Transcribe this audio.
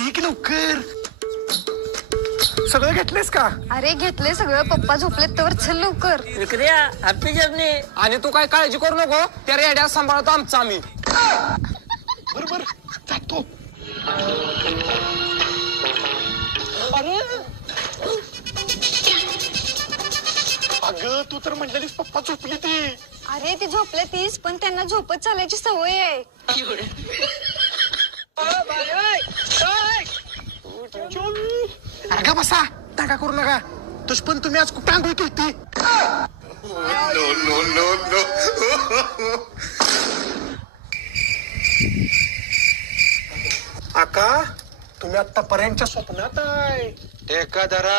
काही की लवकर सगळं घेतलेस का? अरे घेतले सगळं, पप्पा झोपलेत तर चल लवकर. विक्रिया हॅपी जर्नी. आणि तू काय काळजी करू नको, त्या रेड्या सांभाळतो आमचा आम्ही. बरोबर जातो. अगं तू तर म्हटलेलीस पप्पा झोपली ती. अरे ती झोपले तीच, पण त्यांना झोपत चालायची सवय आहे. अगं बसा, टाका करू नका. तुझ पण तुम्ही आज कुठं आंघोळ केली? आका तुम्ही आतापर्यंतच्या स्वप्नात आहे. टेका धरा.